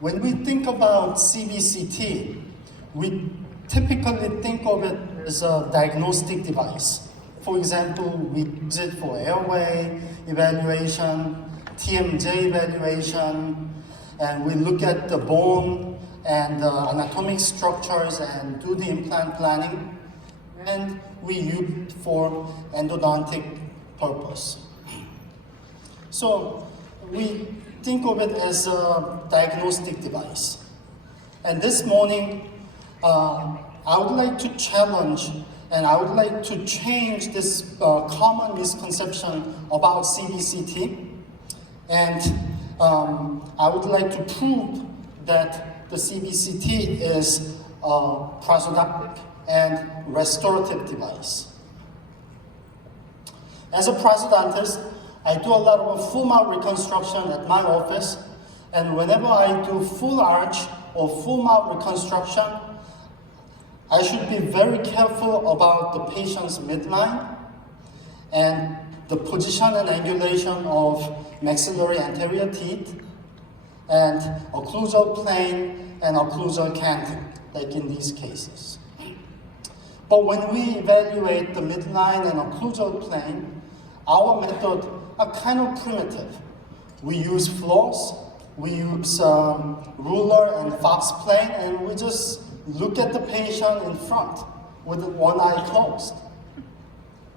When we think about cbct, we typically think of it as a diagnostic device. For example, we use it for airway evaluation, TMJ evaluation, and we look at the bone and the anatomic structures and do the implant planning, and we use it for endodontic purpose. So we think of it as a diagnostic device. And this morning, I would like to challenge and I would like to change this common misconception about cbct. And I would like to prove that the cbct is a prosthodontic and restorative device. As a prosthodontist, I do a lot of full mouth reconstruction at my office, and whenever I do full arch or full mouth reconstruction, I should be very careful about the patient's midline and the position and angulation of maxillary anterior teeth and occlusal plane and occlusal canting, like in these cases. But when we evaluate the midline and occlusal plane, our method are kind of primitive. We use floors, we use ruler and fox plane, and we just look at the patient in front with one eye closed.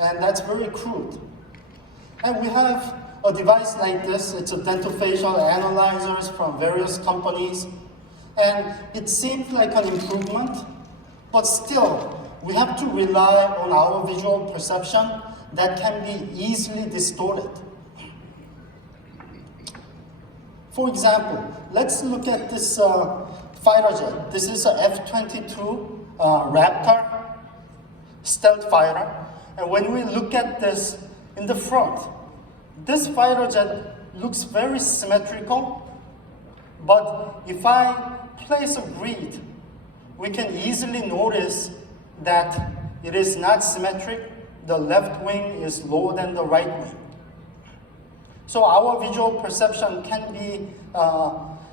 And that's very crude. And we have a device like this. It's a dentofacial analyzers from various companies. And it seems like an improvement, but still, we have to rely on our visual perception that can be easily distorted. For example, let's look at this fighter jet. This is a F-22 Raptor stealth fighter. And when we look at this in the front, this fighter jet looks very symmetrical. But if I place a grid, we can easily notice that it is not symmetric. The left wing is lower than the right wing. So our visual perception can be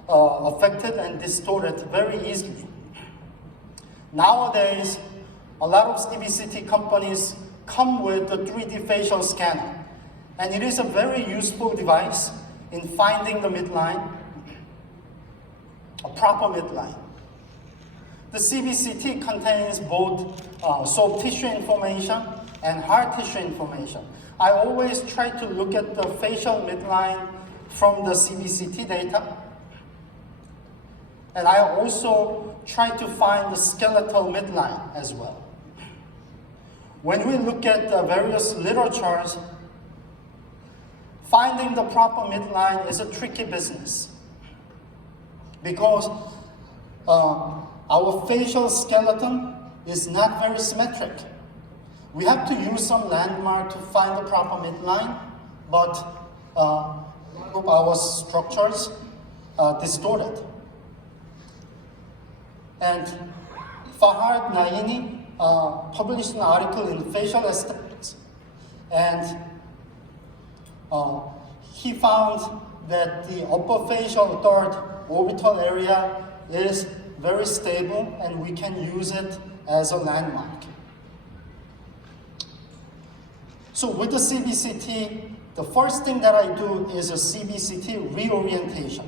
affected and distorted very easily. Nowadays, a lot of cbct companies come with the 3D facial scanner, and it is a very useful device in finding the midline, a proper midline. The cbct contains both soft tissue information and hard tissue information. I always try to look at the facial midline from the cbct data. And I also try to find the skeletal midline as well. When we look at the various literatures, finding the proper midline is a tricky business because our facial skeleton is not very symmetric. We have to use some landmark to find the proper midline, but our structures are distorted. And Fahad Naini published an article in Facial Aesthetics, and he found that the upper facial third orbital area is very stable, and we can use it as a landmark. So with the cbct, the first thing that I do is a cbct reorientation.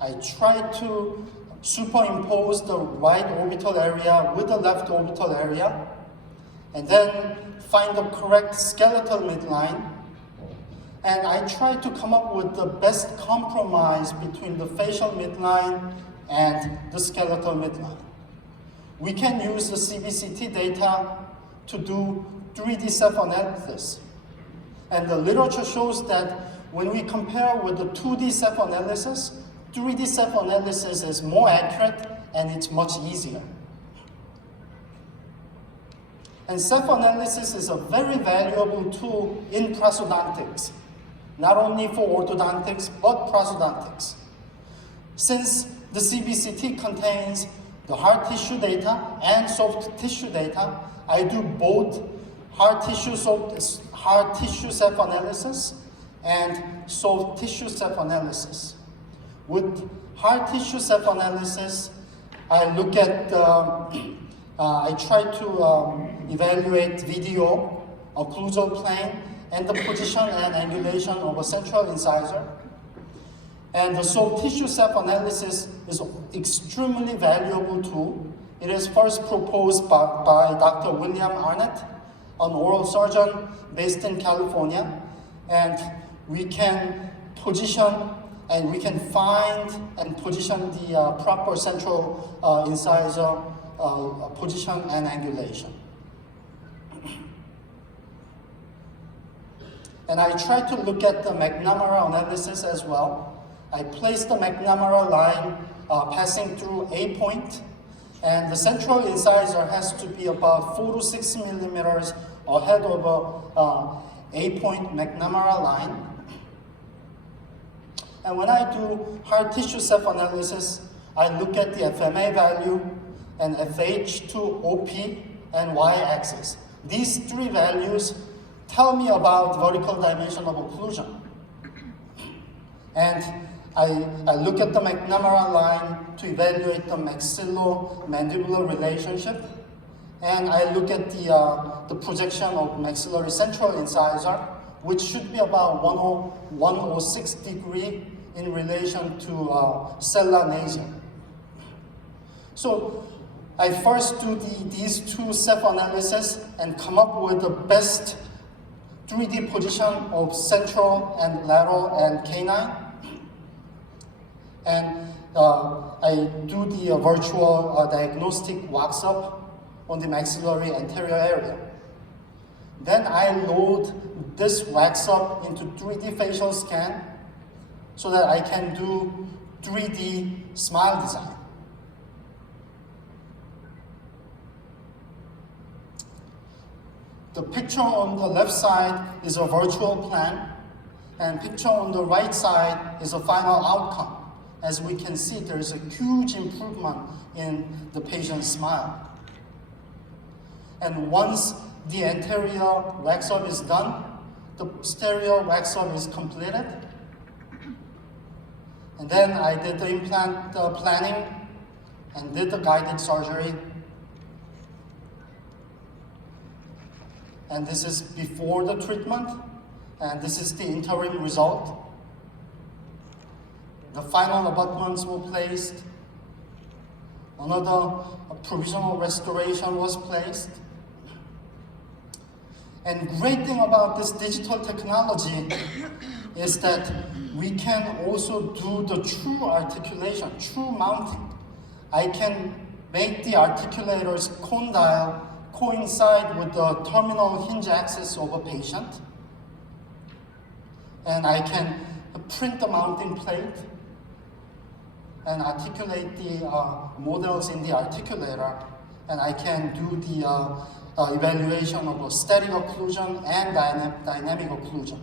I try to superimpose the right orbital area with the left orbital area, and then find the correct skeletal midline. And I try to come up with the best compromise between the facial midline and the skeletal midline. We can use the cbct data to do 3D self-analysis. And the literature shows that when we compare with the 2D self-analysis, 3D self-analysis is more accurate and it's much easier. And self-analysis is a very valuable tool in prosthodontics, not only for orthodontics, but prosthodontics. Since the cbct contains the hard tissue data and soft tissue data, I do both hard tissue self-analysis and soft tissue self-analysis. With hard tissue self-analysis, I look at, I try to evaluate video, occlusal plane, and the position and angulation of a central incisor. And the soft tissue self-analysis is an extremely valuable tool. It is first proposed by Dr. William Arnett, an oral surgeon based in California. And we can position and we can find and position the proper central incisor position and angulation. And I try to look at the McNamara analysis as well. I place the McNamara line passing through A point, and the central incisor has to be about 4 to 6 millimeters ahead of A point McNamara line. And when I do hard tissue self-analysis, I look at the FMA value and FH to OP and Y-axis. These three values tell me about vertical dimension of occlusion. And I look at the McNamara line to evaluate the maxillo-mandibular relationship. And I look at the projection of maxillary central incisor, which should be about 106 degree in relation to sella nasal. So I first do these two self-analysis and come up with the best 3D position of central and lateral and canine. And I do the virtual diagnostic wax up on the maxillary anterior area. Then I load this wax up into 3D facial scan so that I can do 3D smile design. The picture on the left side is a virtual plan, and picture on the right side is a final outcome. As we can see, there is a huge improvement in the patient's smile. And once the anterior wax-up is done, the posterior wax-up is completed. And then I did the implant planning and did the guided surgery. And this is before the treatment, and this is the interim result. The final abutments were placed. Another provisional restoration was placed. And great thing about this digital technology is that we can also do the true articulation, true mounting. I can make the articulator's condyle coincide with the terminal hinge axis of a patient. And I can print the mounting plate and articulate the models in the articulator, and I can do the evaluation of a static occlusion and dynamic occlusion.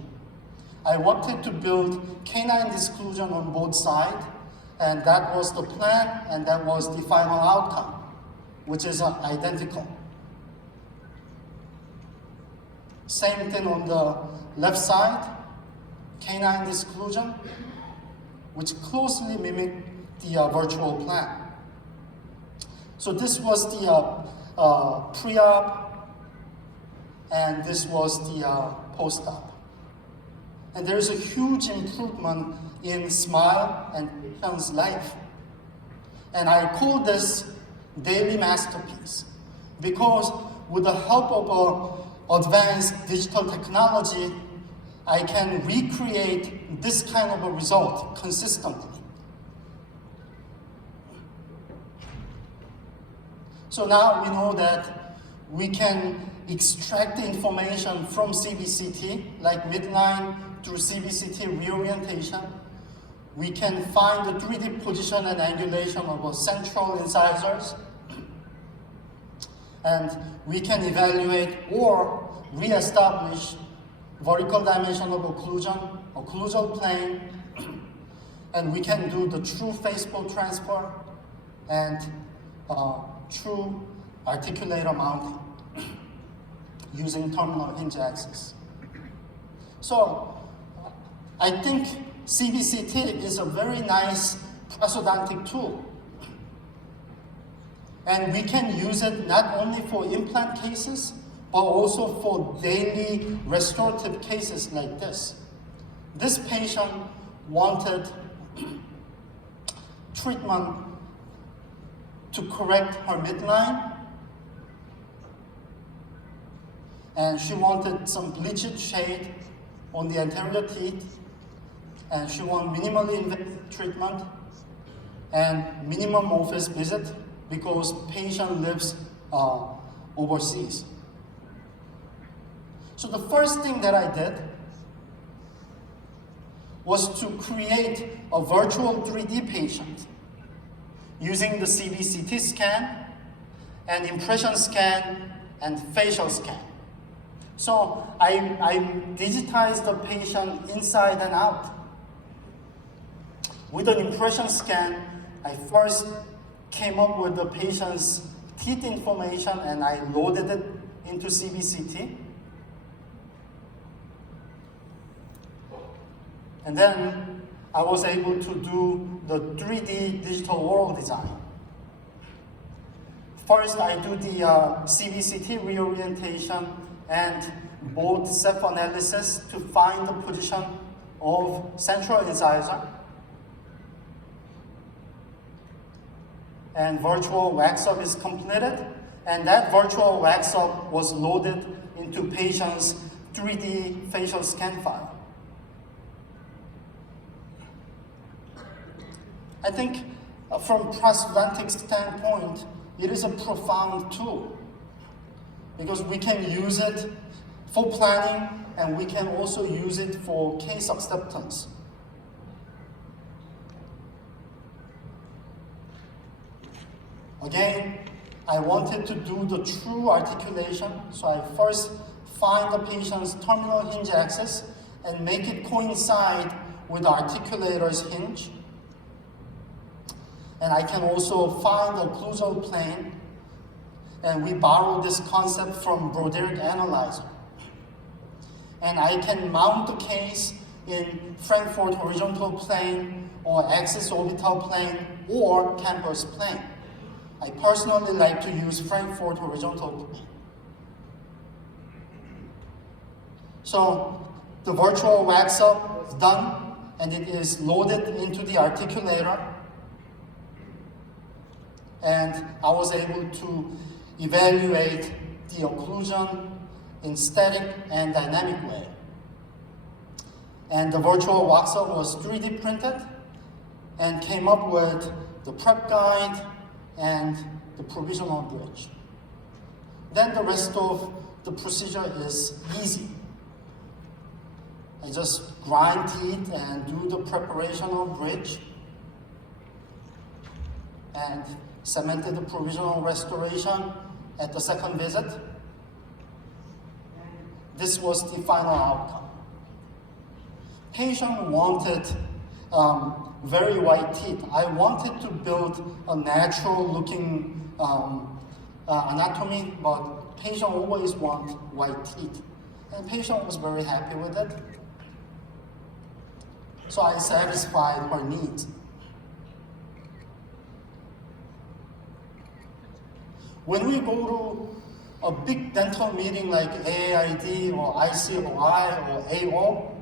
I wanted to build canine disclusion on both sides, and that was the plan, and that was the final outcome, which is identical. Same thing on the left side, canine disclusion, which closely mimic the virtual plan. So this was the pre-op, and this was the post-op. And there is a huge improvement in smile and patient's life. And I call this daily masterpiece, because with the help of advanced digital technology, I can recreate this kind of a result consistently. So now we know that we can extract the information from cbct, like midline through cbct reorientation. We can find the 3D position and angulation of central incisors. And we can evaluate or re-establish vertical dimension of occlusion, occlusal plane, and we can do the true faceplate transfer and true articulator mounting using terminal hinge axis. So I think cbct is a very nice prosthodontic tool. And we can use it not only for implant cases, but also for daily restorative cases like this. This patient wanted treatment to correct her midline, and she wanted some bleached shade on the anterior teeth, and she wanted minimally invasive treatment and minimum office visit because patient lives overseas. So the first thing that I did was to create a virtual 3D patient using the cbct scan and impression scan and facial scan. So I digitized the patient inside and out. With an impression scan, I first came up with the patient's teeth information and I loaded it into cbct. And then I was able to do the 3D digital oral design. First, I do the cbct reorientation and both self-analysis to find the position of central incisor. And virtual wax-up is completed, and that virtual wax-up was loaded into patient's 3D facial scan file. I think from prosthodontic standpoint, it is a profound tool because we can use it for planning and we can also use it for case acceptance. Again, I wanted to do the true articulation, so I first find the patient's terminal hinge axis and make it coincide with the articulator's hinge. And I can also find the occlusal plane, and we borrow this concept from Broderick Analyzer. And I can mount the case in Frankfurt horizontal plane or axis orbital plane or campus plane. I personally like to use Frankfurt horizontal plane. So the virtual wax-up is done and it is loaded into the articulator. And I was able to evaluate the occlusion in static and dynamic way. And the virtual wax-up was 3D printed and came up with the prep guide and the provisional bridge. Then the rest of the procedure is easy. I just grind teeth and do the preparational bridge and cemented the provisional restoration at the second visit. This was the final outcome. Patient wanted very white teeth. I wanted to build a natural looking anatomy, but patient always want white teeth. And patient was very happy with it. So I satisfied her needs. When we go to a big dental meeting like AAID or ICOI or AO,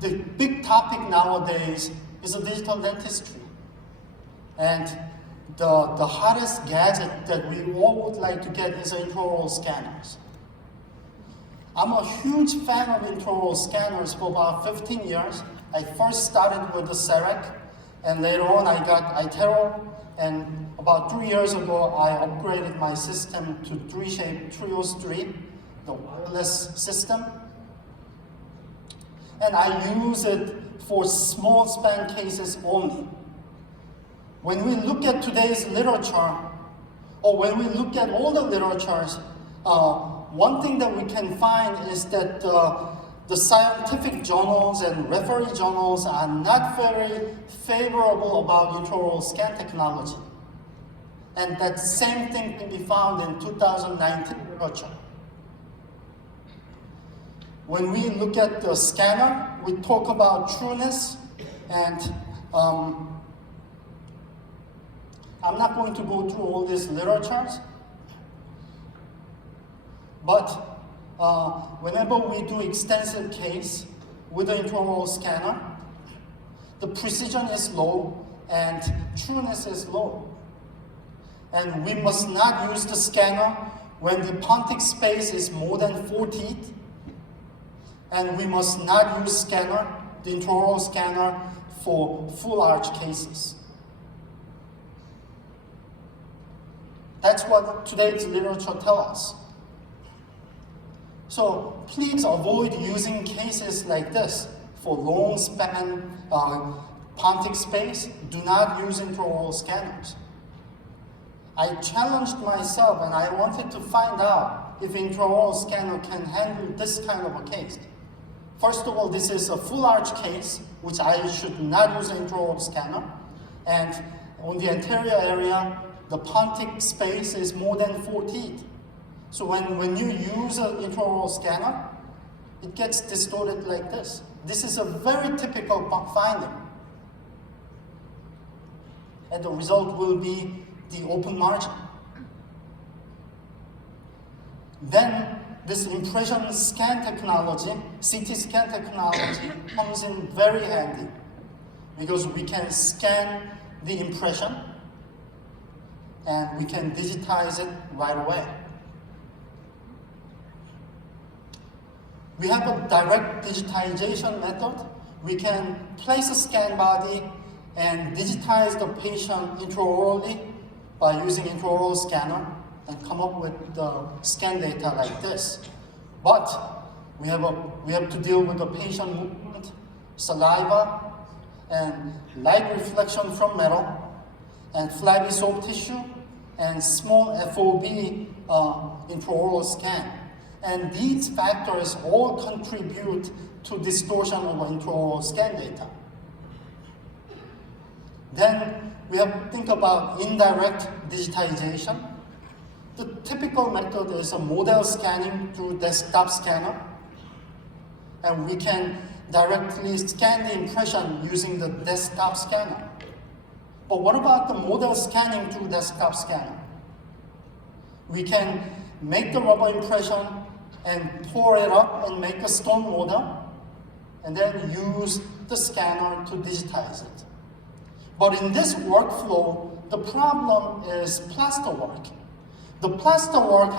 the big topic nowadays is a digital dentistry. And the hottest gadget that we all would like to get is intraoral scanners. I'm a huge fan of intraoral scanners for about 15 years. I first started with the CEREC, and later on I got iTero, and about 3 years ago I upgraded my system to 3Shape Trios 3, the wireless system. And I use it for small span cases only. When we look at today's literature, or when we look at all the literatures, one thing that we can find is that the scientific journals and referee journals are not very favorable about intraoral scan technology. And that same thing can be found in 2019 literature. When we look at the scanner, we talk about trueness and I'm not going to go through all these literatures, but whenever we do extensive case with the intraoral scanner, the precision is low and trueness is low. And we must not use the scanner when the pontic space is more than 4 teeth. And we must not use the intraoral scanner for full arch cases. That's what today's literature tells us. So please avoid using cases like this for long span pontic space. Do not use intraoral scanners. I challenged myself and I wanted to find out if intraoral scanner can handle this kind of a case. First of all, this is a full arch case, which I should not use an intraoral scanner. And on the anterior area, the pontic space is more than 4 teeth. So when you use an intraoral scanner, it gets distorted like this. This is a very typical finding. And the result will be the open margin. Then this impression scan technology, CT scan technology, comes in very handy because we can scan the impression and we can digitize it right away. We have a direct digitization method. We can place a scan body and digitize the patient intraorally by using intraoral scanner and come up with the scan data like this. But we have to deal with the patient movement, saliva, and light reflection from metal, and flabby soft tissue, and small FOB intraoral scan. And these factors all contribute to distortion of intraoral scan data. Then we have to think about indirect digitization. The typical method is a model scanning through desktop scanner. And we can directly scan the impression using the desktop scanner. But what about the model scanning through desktop scanner? We can make the rubber impression and pour it up and make a stone model, and then use the scanner to digitize it. But in this workflow, the problem is plaster work. The plaster work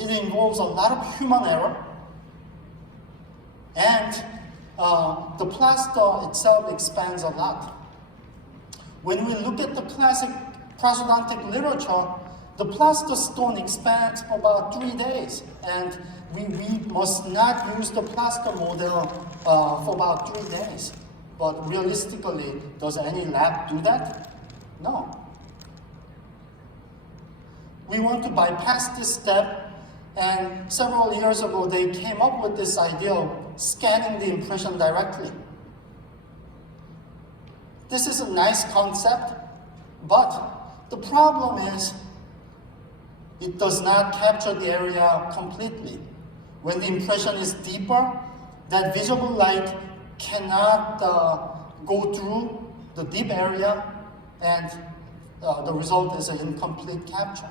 involves a lot of human error, and the plaster itself expands a lot. When we look at the classic prosthodontic literature, the plaster stone expands for about 3 days, and we must not use the plaster model for about 3 days. But realistically, does any lab do that? No. We want to bypass this step, and several years ago they came up with this idea of scanning the impression directly. This is a nice concept, but the problem is it does not capture the area completely. When the impression is deeper, that visible light cannot go through the deep area, and the result is an incomplete capture.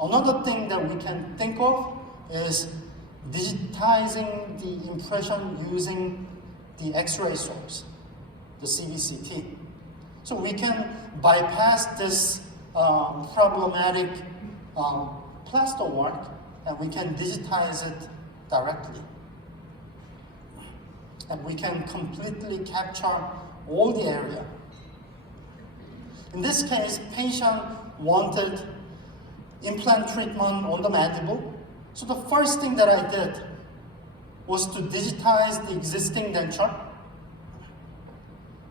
Another thing that we can think of is digitizing the impression using the X-ray source, the cbct. So we can bypass this problematic plaster work, and we can digitize it directly. And we can completely capture all the area. In this case, patient wanted implant treatment on the mandible. So the first thing that I did was to digitize the existing denture.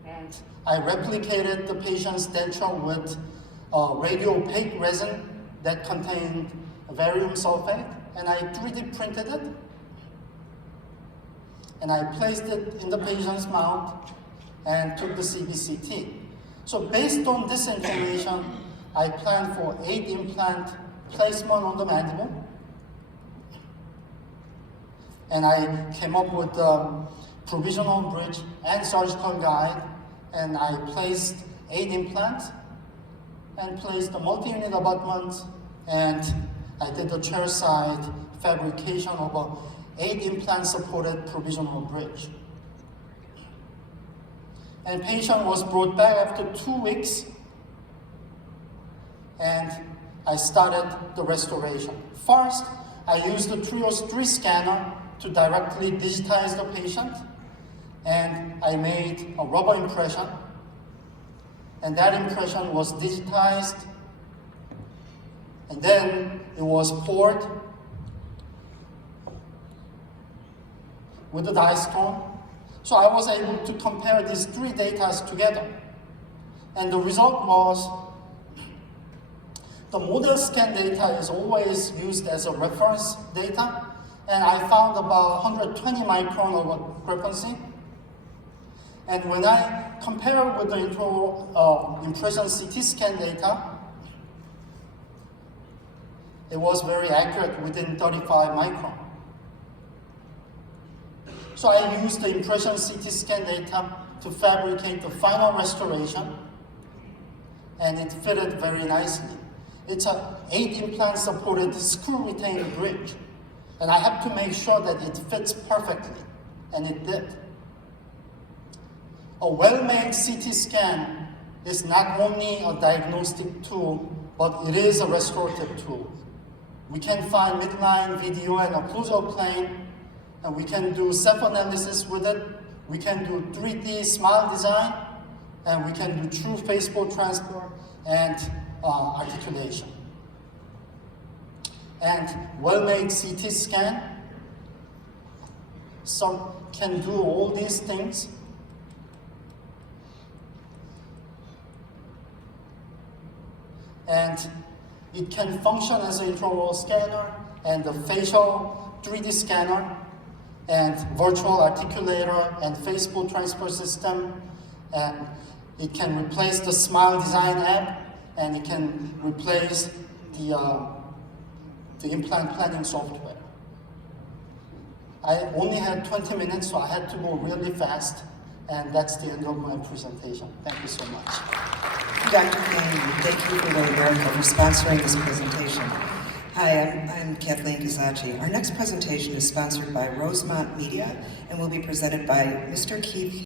And I replicated the patient's denture with radio-opaque resin that contained barium sulfate, and I 3D printed it. And I placed it in the patient's mouth and took the cbct. So based on this information, I planned for 8 implant placement on the mandible. And I came up with a provisional bridge and surgical guide, and I placed 8 implants. and placed the multi-unit abutment, and I did the chair-side fabrication of a 8 implant-supported provisional bridge. And patient was brought back after 2 weeks, and I started the restoration. First, I used the Trios 3 scanner to directly digitize the patient, and I made a rubber impression, and that impression was digitized, and then it was poured with the dye stone. So I was able to compare these 3 data together, and the result was the model scan data is always used as a reference data, and I found about 120 micron of discrepancy. And when I compare with the impression CT scan data, it was very accurate within 35 micron. So I used the impression CT scan data to fabricate the final restoration, and it fitted very nicely. It's an 8 implant supported screw retained bridge, and I have to make sure that it fits perfectly, and it did. A well-made CT scan is not only a diagnostic tool, but it is a restorative tool. We can find midline video and occlusal plane, and we can do self-analysis with it. We can do 3D smile design, and we can do true facial transport and articulation. And well-made CT scan can do all these things. And it can function as an intraoral scanner and a facial 3D scanner and virtual articulator and facial transfer system. And it can replace the Smile Design app, and it can replace the implant planning software. I only had 20 minutes, so I had to go really fast, and that's the end of my presentation. Thank you so much. Dr. Kane, thank you for the America for sponsoring this presentation. Hi, I'm Kathleen Kazachi. Our next presentation is sponsored by Rosemont Media and will be presented by Mr. Keith